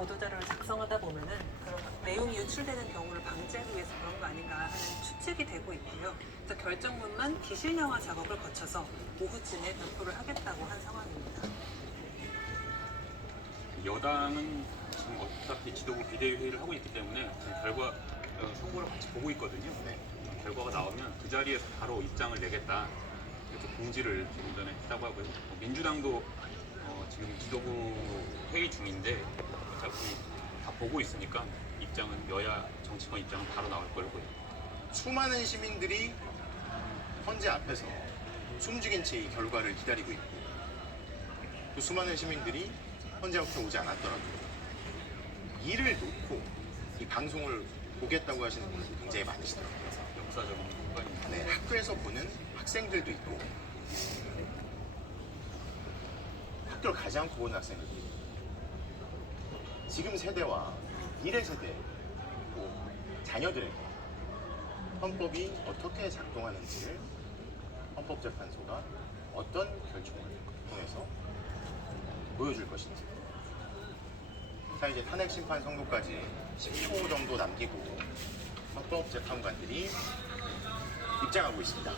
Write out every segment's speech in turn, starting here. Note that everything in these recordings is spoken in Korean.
보도자료를 작성하다 보면은 그런 내용이 유출되는 경우를 방지하기 위해서 그런 거 아닌가 하는 추측이 되고 있고요. 그래서 결정문만 기실영화 작업을 거쳐서 오후쯤에 발표를 하겠다고 한 상황입니다. 여당은 지금 어차피 지도부 비대위회의를 하고 있기 때문에 지금 선거를 같이 보고 있거든요. 네. 결과가 나오면 그 자리에서 바로 입장을 내겠다 이렇게 공지를 조금 전에 했다고 하고요. 민주당도 지금 지도부 회의 중인데 어차피 다 보고 있으니까 입장은 여야 정치권 입장은 바로 나올 거고요. 수많은 시민들이 헌재 앞에서 숨죽인 채 이 결과를 기다리고 있고 또 수많은 시민들이 헌재 앞에 오지 않았더라도 일을 놓고 이 방송을 보겠다고 하시는 분들이 굉장히 많으시더라고요. 역사적인 순간입니다. 네, 학교에서 보는 학생들도 있고 학교를 가지 않고 보는 학생들도 있고 지금 세대와 미래 세대 또 자녀들에게 헌법이 어떻게 작동하는지를 헌법재판소가 어떤 결정을 통해서 보여줄 것인지. 자, 이제 탄핵 심판 선고까지 10초 정도 남기고 헌법재판관들이 입장하고 있습니다.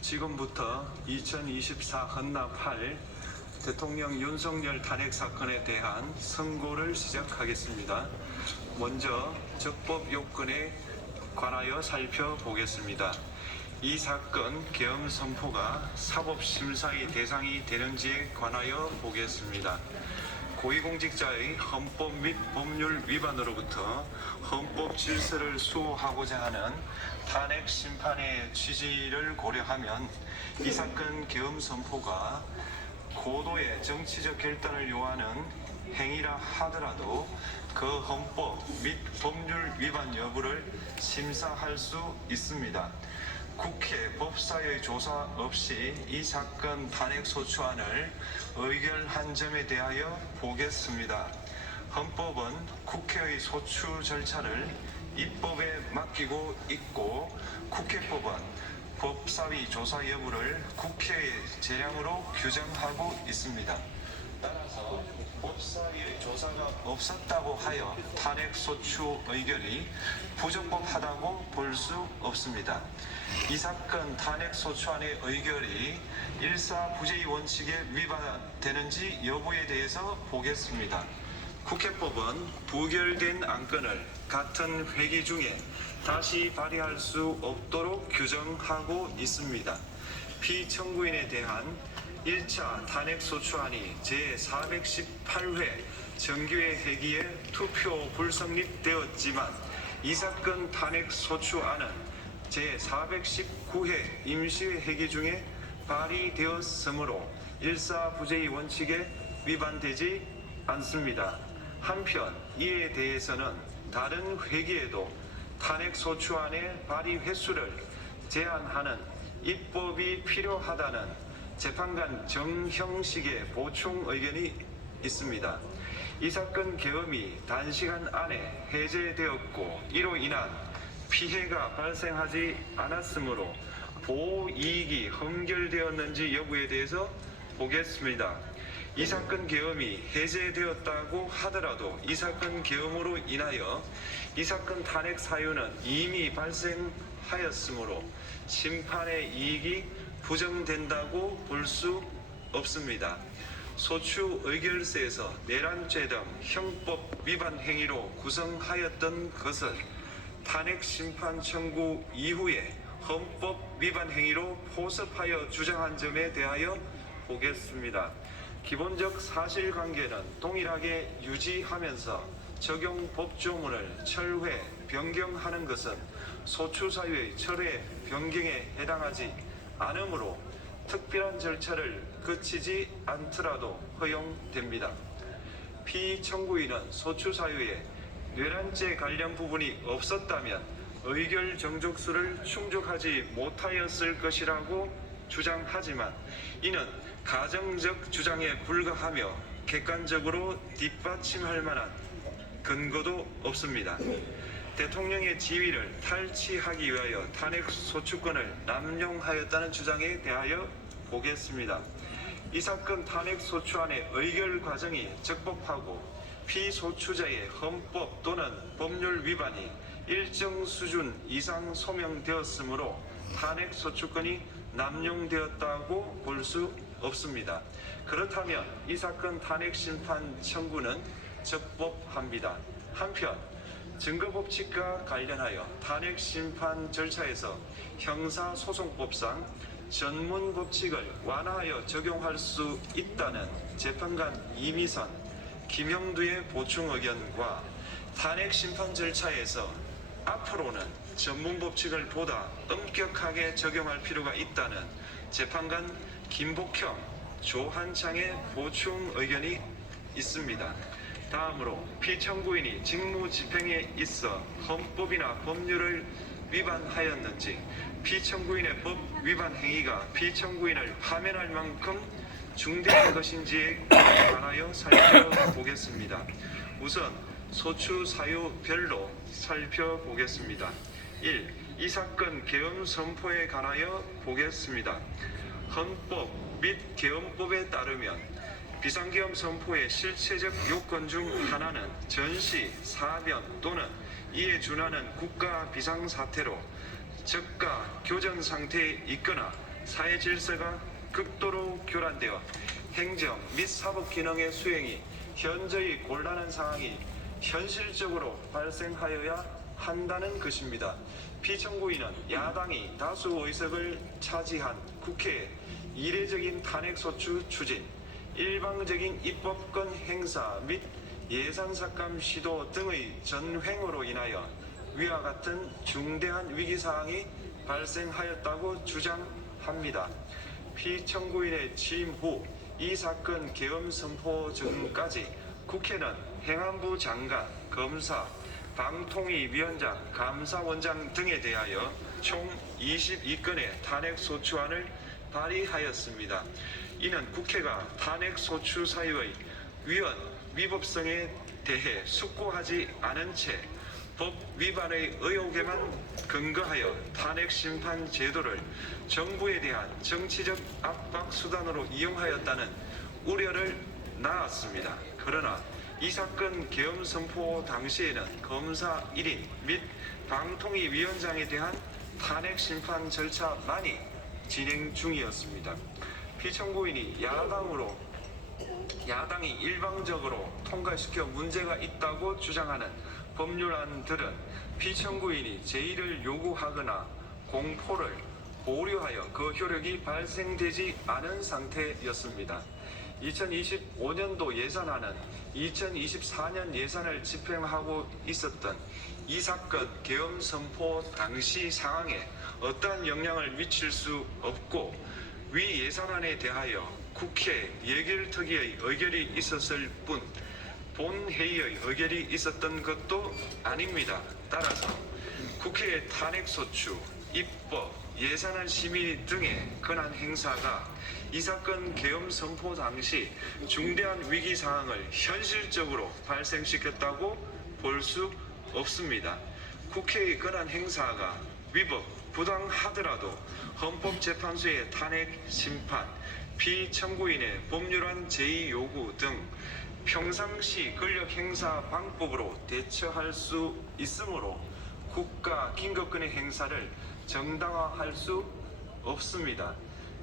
지금부터 2024 헌납 8 대통령 윤석열 탄핵 사건에 대한 선고를 시작하겠습니다. 먼저 적법 요건에 관하여 살펴보겠습니다. 이 사건 계엄 선포가 사법심사의 대상이 되는지에 관하여 보겠습니다. 고위공직자의 헌법 및 법률 위반으로부터 헌법 질서를 수호하고자 하는 탄핵 심판의 취지를 고려하면 이 사건 계엄 선포가 고도의 정치적 결단을 요하는 행위라 하더라도 그 헌법 및 법률 위반 여부를 심사할 수 있습니다. 국회 법사의 조사 없이 이 사건 탄핵 소추안을 의결한 점에 대하여 보겠습니다. 헌법은 국회의 소추 절차를 입법에 맡기고 있고 국회법은 법사위 조사 여부를 국회의 재량으로 규정하고 있습니다. 따라서 법사위의 조사가 없었다고 하여 탄핵 소추 의결이 부적법하다고 볼 수 없습니다. 이 사건 탄핵 소추안의 의결이 일사부재의 원칙에 위반되는지 여부에 대해서 보겠습니다. 국회법은 부결된 안건을 같은 회기 중에 다시 발의할 수 없도록 규정하고 있습니다. 피청구인에 대한 1차 탄핵소추안이 제418회 정기회 회기에 투표 불성립되었지만 이 사건 탄핵소추안은 제419회 임시회 회기 중에 발의되었으므로 일사부재의 원칙에 위반되지 않습니다. 한편 이에 대해서는 다른 회기에도 탄핵소추안의 발의 횟수를 제한하는 입법이 필요하다는 재판관 정형식의 보충 의견이 있습니다. 이 사건 계엄이 단시간 안에 해제되었고 이로 인한 피해가 발생하지 않았으므로 보호이익이 흠결되었는지 여부에 대해서 보겠습니다. 이 사건 계엄이 해제되었다고 하더라도 이 사건 계엄으로 인하여 이 사건 탄핵 사유는 이미 발생하였으므로 심판의 이익이 부정된다고 볼 수 없습니다. 소추 의결서에서 내란죄 등 형법 위반 행위로 구성하였던 것을 탄핵 심판 청구 이후에 헌법 위반 행위로 포섭하여 주장한 점에 대하여 보겠습니다. 기본적 사실관계는 동일하게 유지하면서 적용 법조문을 철회, 변경하는 것은 소추사유의 철회, 변경에 해당하지 않으므로 특별한 절차를 거치지 않더라도 허용됩니다. 피청구인은 소추사유에 뇌란죄 관련 부분이 없었다면 의결 정족수를 충족하지 못하였을 것이라고 주장하지만 이는 가정적 주장에 불과하며 객관적으로 뒷받침할 만한 근거도 없습니다. 대통령의 지위를 탈취하기 위하여 탄핵 소추권을 남용하였다는 주장에 대하여 보겠습니다. 이 사건 탄핵 소추안의 의결 과정이 적법하고 피소추자의 헌법 또는 법률 위반이 일정 수준 이상 소명되었으므로 탄핵 소추권이 남용되었다고 볼 수 없습니다. 그렇다면 이 사건 탄핵 심판 청구는 적법합니다. 한편 증거법칙과 관련하여 탄핵 심판 절차에서 형사소송법상 전문법칙을 완화하여 적용할 수 있다는 재판관 이미선, 김형두의 보충 의견과 탄핵 심판 절차에서 앞으로는 전문법칙을 보다 엄격하게 적용할 필요가 있다는 재판관 김복형, 조한창의 보충 의견이 있습니다. 다음으로 피청구인이 직무집행에 있어 헌법이나 법률을 위반하였는지 피청구인의 법 위반 행위가 피청구인을 파면할 만큼 중대한 것인지에 관하여 살펴보겠습니다. 우선 소추 사유별로 살펴보겠습니다. 1. 이 사건 계엄 선포에 관하여 보겠습니다. 헌법 및 계엄법에 따르면 비상계엄 선포의 실체적 요건 중 하나는 전시, 사변 또는 이에 준하는 국가 비상사태로 저가 교전 상태에 있거나 사회 질서가 극도로 교란되어 행정 및 사법 기능의 수행이 현저히 곤란한 상황이 현실적으로 발생하여야 한다는 것입니다. 피청구인은 야당이 다수 의석을 차지한 국회의 이례적인 탄핵소추 추진, 일방적인 입법권 행사 및 예산삭감 시도 등의 전횡으로 인하여 위와 같은 중대한 위기사항이 발생하였다고 주장합니다. 피청구인의 취임 후 이 사건 계엄 선포 전까지 국회는 행안부 장관, 검사, 방통위 위원장, 감사원장 등에 대하여 총 22건의 탄핵소추안을 발의하였습니다. 이는 국회가 탄핵소추 사유의 위헌, 위법성에 대해 숙고하지 않은 채 법 위반의 의혹에만 근거하여 탄핵 심판 제도를 정부에 대한 정치적 압박 수단으로 이용하였다는 우려를 낳았습니다. 그러나 이 사건 계엄 선포 당시에는 검사 1인 및 방통위 위원장에 대한 탄핵 심판 절차만이 진행 중이었습니다. 피청구인이 야당이 일방적으로 통과시켜 문제가 있다고 주장하는 법률안들은 피청구인이 제의를 요구하거나 공포를 보류하여 그 효력이 발생되지 않은 상태였습니다. 2025년도 예산안은 2024년 예산을 집행하고 있었던 이 사건 계엄 선포 당시 상황에 어떠한 영향을 미칠 수 없고 위 예산안에 대하여 국회 예결특위의 의결이 있었을 뿐 본회의의 의결이 있었던 것도 아닙니다. 따라서 국회의 탄핵소추, 입법, 예산안 심의 등의 권한 행사가 이 사건 계엄 선포 당시 중대한 위기 상황을 현실적으로 발생시켰다고 볼 수 없습니다. 국회의 권한 행사가 위법, 부당하더라도 헌법재판소의 탄핵 심판, 피청구인의 법률안 제의 요구 등 평상시 권력 행사 방법으로 대처할 수 있으므로 국가 긴급권의 행사를 정당화할 수 없습니다.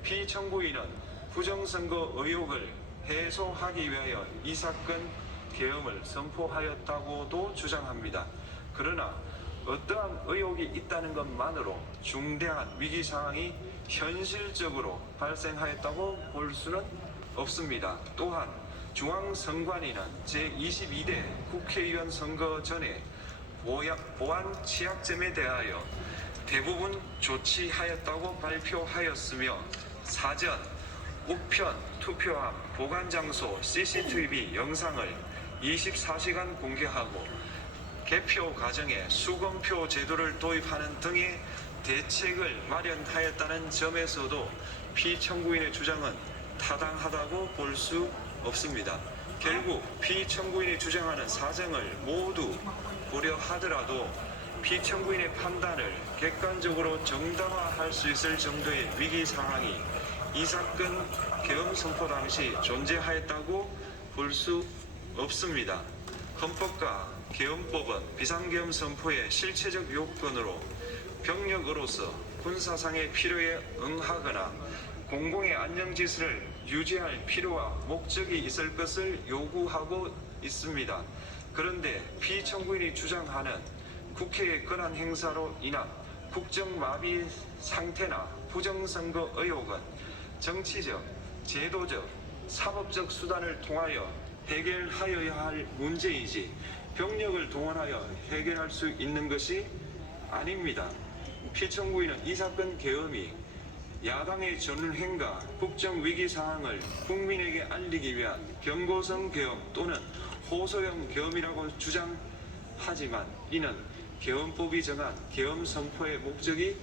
피청구인은 부정선거 의혹을 해소하기 위하여 이 사건 계엄을 선포하였다고도 주장합니다. 그러나 어떠한 의혹이 있다는 것만으로 중대한 위기 상황이 현실적으로 발생하였다고 볼 수는 없습니다. 또한 중앙선관위는 제22대 국회의원 선거 전에 보안 취약점에 대하여 대부분 조치하였다고 발표하였으며 사전, 우편, 투표함, 보관 장소 CCTV 영상을 24시간 공개하고 개표 과정에 수검표 제도를 도입하는 등의 대책을 마련하였다는 점에서도 피청구인의 주장은 타당하다고 볼 수 없습니다. 결국 피청구인이 주장하는 사정을 모두 고려하더라도 피청구인의 판단을 객관적으로 정당화할 수 있을 정도의 위기 상황이 이 사건 계엄 선포 당시 존재하였다고 볼 수 없습니다. 헌법과 계엄법은 비상계엄 선포의 실체적 요건으로 병력으로서 군사상의 필요에 응하거나 공공의 안정질서를 유지할 필요와 목적이 있을 것을 요구하고 있습니다. 그런데 피청구인이 주장하는 국회의 권한 행사로 인한 국정마비 상태나 부정선거 의혹은 정치적, 제도적, 사법적 수단을 통하여 해결하여야 할 문제이지 병력을 동원하여 해결할 수 있는 것이 아닙니다. 피청구인은 이 사건 계엄이 야당의 전횡과 국정위기 상황을 국민에게 알리기 위한 경고성 계엄 또는 호소형 계엄이라고 주장하지만 이는 계엄법이 정한 계엄 선포의 목적이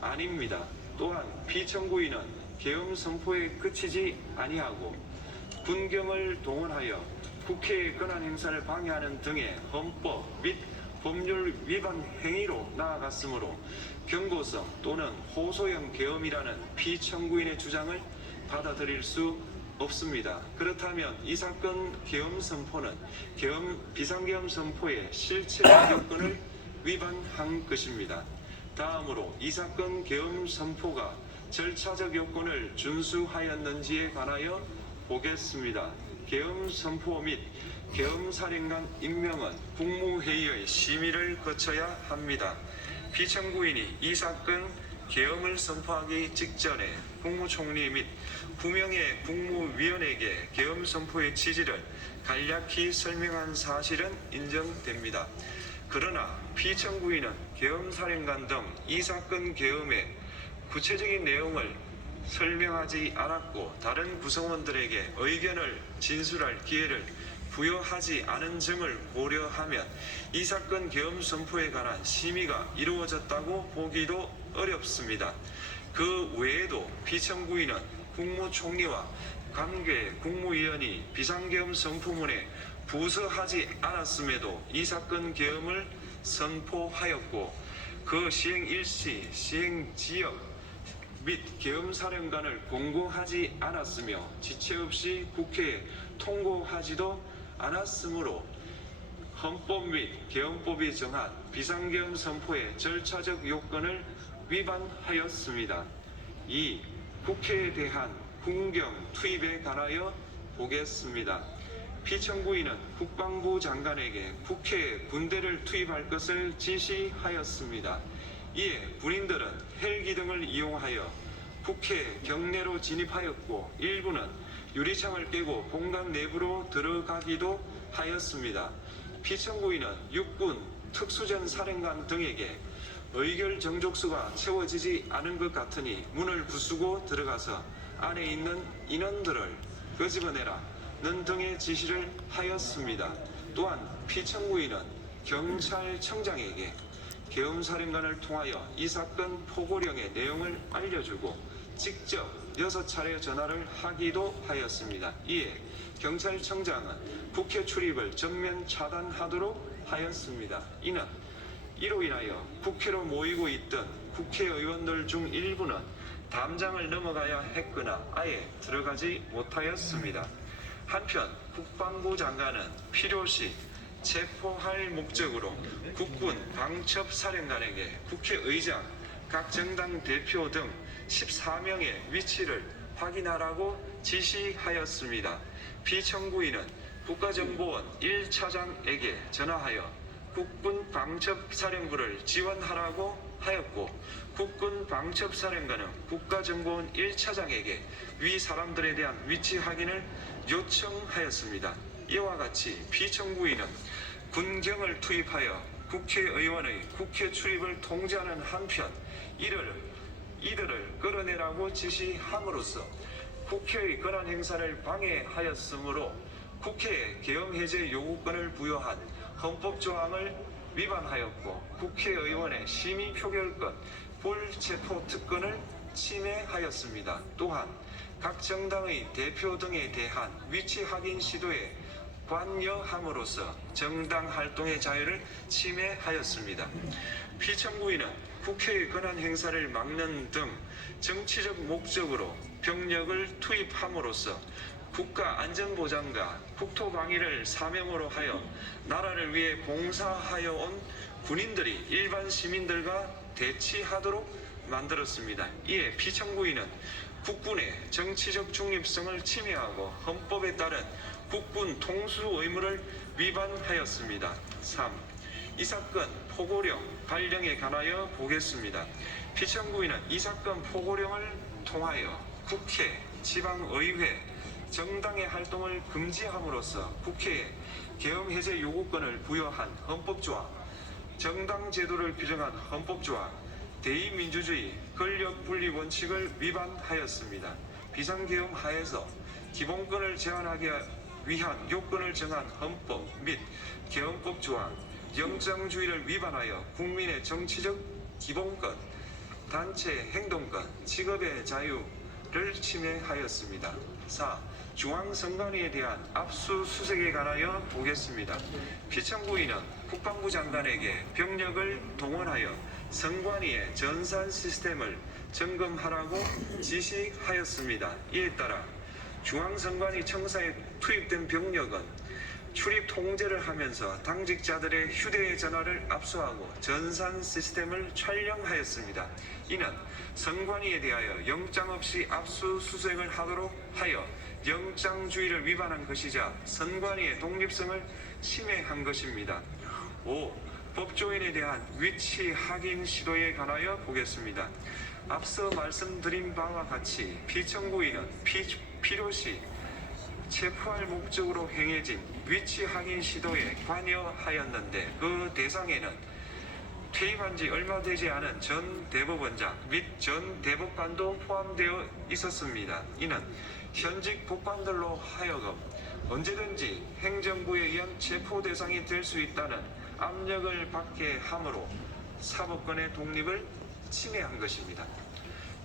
아닙니다. 또한 피청구인은 계엄 선포에 그치지 아니하고 군경을 동원하여 국회의 권한 행사를 방해하는 등의 헌법 및 법률 위반 행위로 나아갔으므로 경고성 또는 호소형 계엄이라는 피청구인의 주장을 받아들일 수 없습니다. 그렇다면 이 사건 계엄 선포는 비상계엄 선포의 실체적 요건을 위반한 것입니다. 다음으로 이 사건 계엄 선포가 절차적 요건을 준수하였는지에 관하여 보겠습니다. 계엄 선포 및 계엄사령관 임명은 국무회의의 심의를 거쳐야 합니다. 피청구인이 이 사건 계엄을 선포하기 직전에 국무총리 및 9명의 국무위원에게 계엄 선포의 취지를 간략히 설명한 사실은 인정됩니다. 그러나 피청구인은 계엄사령관 등 이 사건 계엄의 구체적인 내용을 설명하지 않았고 다른 구성원들에게 의견을 진술할 기회를 부여하지 않은 점을 고려하면 이 사건 계엄 선포에 관한 심의가 이루어졌다고 보기도 어렵습니다. 그 외에도 피청구인은 국무총리와 관계 국무위원이 비상계엄 선포문에 부서하지 않았음에도 이 사건 계엄을 선포하였고 그 시행 일시, 시행 지역 및 계엄사령관을 공고하지 않았으며 지체 없이 국회에 통고하지도 않았으므로 헌법 및 계엄법이 정한 비상계엄 선포의 절차적 요건을 위반하였습니다. 2. 국회에 대한 군경 투입에 관하여 보겠습니다. 피청구인은 국방부 장관에게 국회에 군대를 투입할 것을 지시하였습니다. 이에 군인들은 헬기 등을 이용하여 국회 경내로 진입하였고 일부는 유리창을 깨고 공간 내부로 들어가기도 하였습니다. 피청구인은 육군 특수전 사령관 등에게 의결 정족수가 채워지지 않은 것 같으니 문을 부수고 들어가서 안에 있는 인원들을 끄집어내라는 등의 지시를 하였습니다. 또한 피청구인은 경찰청장에게 계엄사령관을 통하여 이 사건 포고령의 내용을 알려주고 직접 6차례 전화를 하기도 하였습니다. 이에 경찰청장은 국회 출입을 전면 차단하도록 하였습니다. 이로 인하여 국회로 모이고 있던 국회의원들 중 일부는 담장을 넘어가야 했거나 아예 들어가지 못하였습니다. 한편 국방부 장관은 필요시 체포할 목적으로 국군 방첩사령관에게 국회의장, 각 정당 대표 등 14명의 위치를 확인하라고 지시하였습니다. 피청구인은 국가정보원 1차장에게 전화하여 국군 방첩사령부를 지원하라고 하였고, 국군 방첩사령관은 국가정보원 1차장에게 위 사람들에 대한 위치 확인을 요청하였습니다. 이와 같이 피청구인은 군경을 투입하여 국회의원의 국회 출입을 통제하는 한편 이들을 끌어내라고 지시함으로써 국회의 권한 행사를 방해하였으므로 국회에 계엄 해제 요구권을 부여한 헌법 조항을 위반하였고, 국회의원의 심의 표결권, 불체포 특권을 침해하였습니다. 또한 각 정당의 대표 등에 대한 위치 확인 시도에 관여함으로써 정당 활동의 자유를 침해하였습니다. 피청구인은 국회의 권한 행사를 막는 등 정치적 목적으로 병력을 투입함으로써 국가 안전보장과 국토방위를 사명으로 하여 나라를 위해 봉사하여 온 군인들이 일반 시민들과 대치하도록 만들었습니다. 이에 피청구인은 국군의 정치적 중립성을 침해하고 헌법에 따른 국군 통수 의무를 위반하였습니다. 3. 이 사건 포고령 발령에 관하여 보겠습니다. 피청구인은 이 사건 포고령을 통하여 국회, 지방의회, 정당의 활동을 금지함으로써 국회에 계엄 해제 요구권을 부여한 헌법조항, 정당 제도를 규정한 헌법조항, 대의민주주의 권력분리 원칙을 위반하였습니다. 비상계엄 하에서 기본권을 제한하기 위한 요건을 정한 헌법 및 계엄법 조항, 영장주의를 위반하여 국민의 정치적 기본권, 단체 행동권, 직업의 자유를 침해하였습니다. 4. 중앙선관위에 대한 압수수색에 관하여 보겠습니다. 피청구인은 국방부 장관에게 병력을 동원하여 선관위의 전산 시스템을 점검하라고 지시하였습니다. 이에 따라 중앙선관위 청사에 투입된 병력은 출입 통제를 하면서 당직자들의 휴대전화를 압수하고 전산 시스템을 촬영하였습니다. 이는 선관위에 대하여 영장 없이 압수수색을 하도록 하여 영장주의를 위반한 것이자 선관위의 독립성을 침해한 것입니다. 5. 법조인에 대한 위치 확인 시도에 관하여 보겠습니다. 앞서 말씀드린 바와 같이 피청구인은 필요시 체포할 목적으로 행해진 위치 확인 시도에 관여하였는데, 그 대상에는 퇴임한 지 얼마 되지 않은 전 대법원장 및 전 대법관도 포함되어 있었습니다. 이는 현직 법관들로 하여금 언제든지 행정부에 의한 체포 대상이 될 수 있다는 압력을 받게 함으로 사법권의 독립을 침해한 것입니다.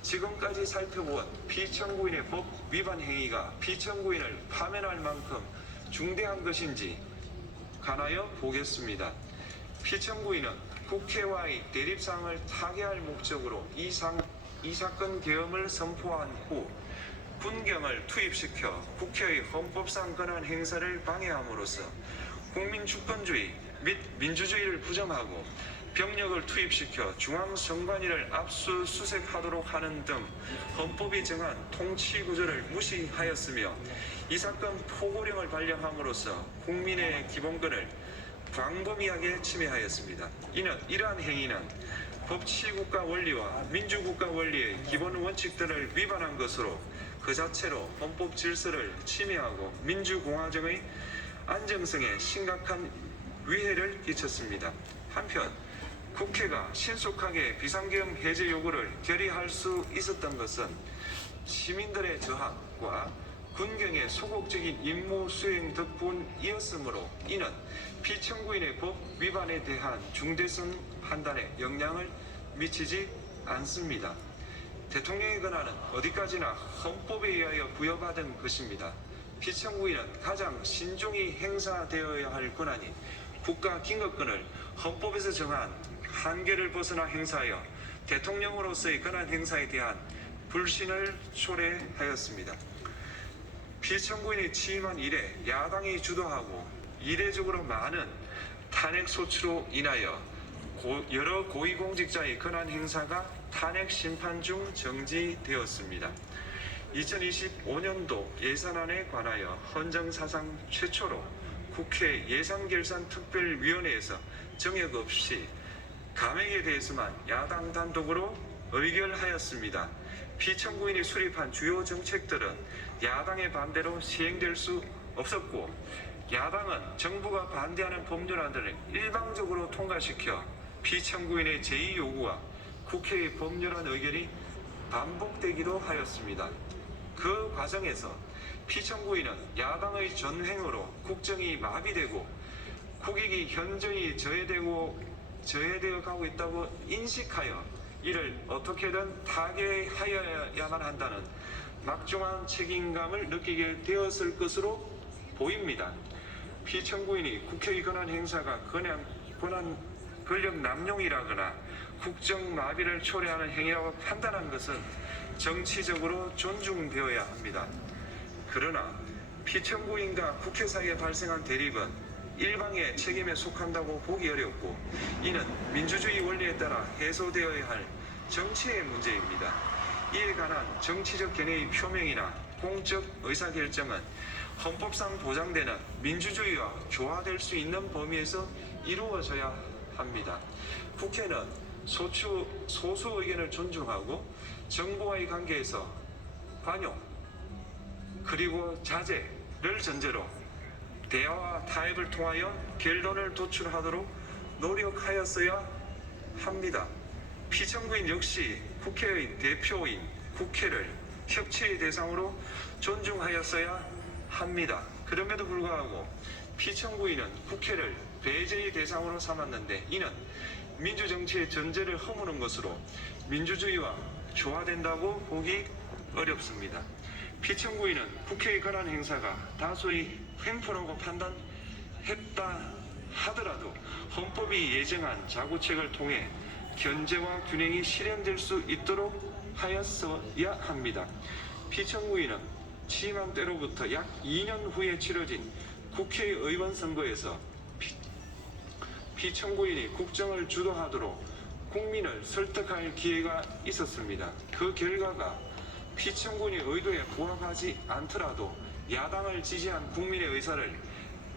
지금까지 살펴본 피청구인의 법 위반 행위가 피청구인을 파면할 만큼 중대한 것인지 관하여 보겠습니다. 피청구인은 국회와의 대립상을 타개할 목적으로 이 사건 계엄을 선포한 후 군경을 투입시켜 국회의 헌법상 권한 행사를 방해함으로써 국민 주권주의 및 민주주의를 부정하고 병력을 투입시켜 중앙선관위를 압수수색하도록 하는 등 헌법이 정한 통치구조를 무시하였으며, 이 사건 포고령을 발령함으로써 국민의 기본권을 광범위하게 침해하였습니다. 이러한 행위는 법치국가 원리와 민주국가 원리의 기본 원칙들을 위반한 것으로 그 자체로 헌법 질서를 침해하고 민주공화정의 안정성에 심각한 위해를 끼쳤습니다. 한편 국회가 신속하게 비상계엄 해제 요구를 결의할 수 있었던 것은 시민들의 저항과 군경의 소극적인 임무 수행 덕분이었으므로, 이는 피청구인의 법 위반에 대한 중대성 판단에 영향을 미치지 않습니다. 대통령의 권한은 어디까지나 헌법에 의하여 부여받은 것입니다. 피청구인은 가장 신중히 행사되어야 할 권한이 국가긴급권을 헌법에서 정한 한계를 벗어나 행사하여 대통령으로서의 권한 행사에 대한 불신을 초래하였습니다. 피청구인이 취임한 이래 야당이 주도하고 이례적으로 많은 탄핵 소추로 인하여 여러 고위공직자의 권한 행사가 탄핵 심판 중 정지되었습니다. 2025년도 예산안에 관하여 헌정사상 최초로 국회 예산결산특별위원회에서 정액 없이 감액에 대해서만 야당 단독으로 의결하였습니다. 피청구인이 수립한 주요 정책들은 야당의 반대로 시행될 수 없었고, 야당은 정부가 반대하는 법률안들을 일방적으로 통과시켜 피청구인의 제2 요구와 국회의 법률안 의결이 반복되기도 하였습니다. 그 과정에서 피청구인은 야당의 전횡으로 국정이 마비되고 국익이 현저히 저해되어 가고 있다고 인식하여 이를 어떻게든 타개하여야만 한다는 막중한 책임감을 느끼게 되었을 것으로 보입니다. 피청구인이 국회의 권한 행사가 권력 남용이라거나 국정 마비를 초래하는 행위라고 판단한 것은 정치적으로 존중되어야 합니다. 그러나 피청구인과 국회 사이에 발생한 대립은 일방의 책임에 속한다고 보기 어렵고, 이는 민주주의 원리에 따라 해소되어야 할 정치의 문제입니다. 이에 관한 정치적 견해의 표명이나 공적 의사결정은 헌법상 보장되는 민주주의와 조화될 수 있는 범위에서 이루어져야 합니다. 국회는 소수 의견을 존중하고 정부와의 관계에서 관용 그리고 자제를 전제로 대화와 타협을 통하여 결론을 도출하도록 노력하였어야 합니다. 피청구인 역시 국회의 대표인 국회를 협치의 대상으로 존중하였어야 합니다. 그럼에도 불구하고 피청구인은 국회를 배제의 대상으로 삼았는데, 이는 민주정치의 전제를 허무는 것으로 민주주의와 조화된다고 보기 어렵습니다. 피청구인은 국회의 권한 행사가 다소의 횡포라고 판단했다 하더라도 헌법이 예정한 자구책을 통해 견제와 균형이 실현될 수 있도록 하였어야 합니다. 피청구인은 취임한 때로부터 약 2년 후에 치러진 국회의원 선거에서 피청구인이 국정을 주도하도록 국민을 설득할 기회가 있었습니다. 그 결과가 피청구인의 의도에 부합하지 않더라도 야당을 지지한 국민의 의사를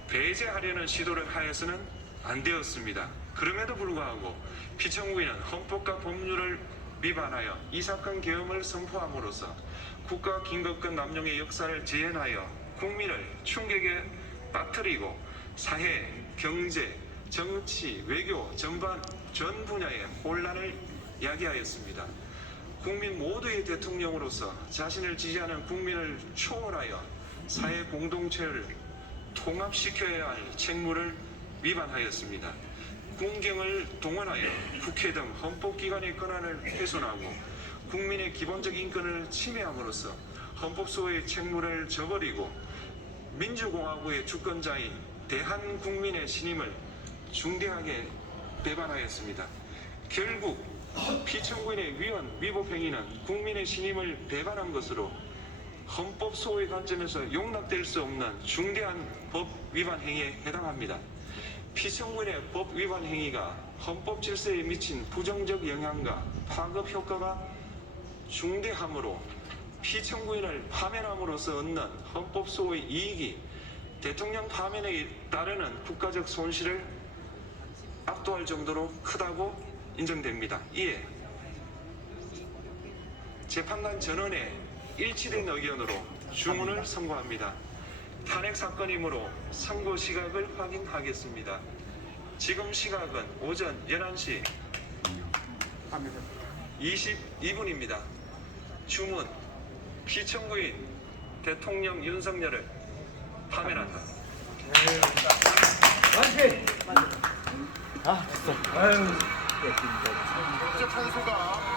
배제하려는 시도를 하여서는 안 되었습니다. 그럼에도 불구하고 피청구인은 헌법과 법률을 위반하여 이 사건 계엄을 선포함으로써 국가 긴급권 남용의 역사를 재현하여 국민을 충격에 빠뜨리고 사회, 경제, 정치, 외교 전반 전 분야의 혼란을 야기하였습니다. 국민 모두의 대통령으로서 자신을 지지하는 국민을 초월하여 사회 공동체를 통합시켜야 할 책무를 위반하였습니다. 군경을 동원하여 국회 등 헌법기관의 권한을 훼손하고 국민의 기본적 인권을 침해함으로써 헌법소의 책무를 저버리고 민주공화국의 주권자인 대한국민의 신임을 중대하게 배반하였습니다. 결국 피청구인의 위법 행위는 국민의 신임을 배반한 것으로 헌법소의 관점에서 용납될 수 없는 중대한 법 위반 행위에 해당합니다. 피청구인의 법 위반 행위가 헌법 질서에 미친 부정적 영향과 파급 효과가 중대하므로 피청구인을 파면함으로써 얻는 헌법소의 이익이 대통령 파면에 따르는 국가적 손실을 압도할 정도로 크다고 인정됩니다. 이에 재판관 전원의 일치된 의견으로 주문을 선고합니다. 탄핵 사건이므로 선고 시각을 확인하겠습니다. 지금 시각은 오전 11시 22분입니다. 주문: 피청구인 대통령 윤석열을 파면한다. 국제 탄소가